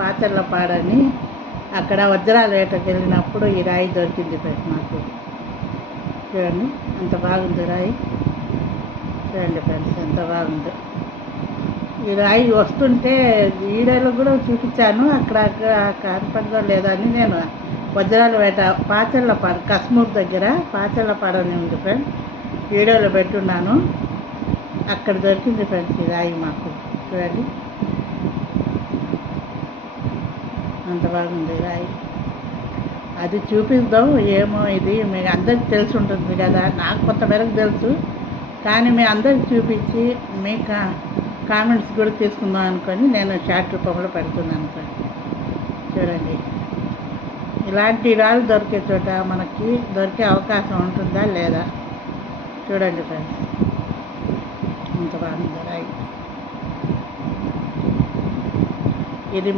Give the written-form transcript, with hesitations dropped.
పాచర్లపాడని. అక్కడ వజ్రాల వేటకి వెళ్ళినప్పుడు ఈ రాయి దొరికింది ఫ్రెండ్స్ మాకు. చూడండి ఎంత బాగుంది రాయి. చూడండి ఫ్రెండ్స్ ఎంత బాగుంది ఈ రాయి. వస్తుంటే వీడియోలో కూడా చూపించాను, అక్కడ కనపడదో లేదో అని. నేను వజ్రాల వేట పాచర్లపాడు కస్మూర్ దగ్గర పాచర్లపాడు అని ఉంది ఫ్రెండ్స్, వీడియోలో పెట్టున్నాను. అక్కడ దొరికింది ఫ్రెండ్స్ ఈ రాయి మాకు. చూడండి అంత బాగుంది రాయి. అది చూపిద్దాం. ఏమో ఇది మీకు అందరికి తెలిసి ఉంటుంది కదా, నాకు కొంతమేరకు తెలుసు, కానీ మీ అందరికి చూపించి మీ కామెంట్స్ కూడా తీసుకుందాం అనుకొని నేను షార్ట్ రూపంలో పెడుతున్నాను సార్. చూడండి ఇలాంటి రాళ్ళు దొరికే చోట మనకి దొరికే అవకాశం ఉంటుందా లేదా చూడండి ఫ్రెండ్స్. ఇంత బాగుంది రాయి. ఇది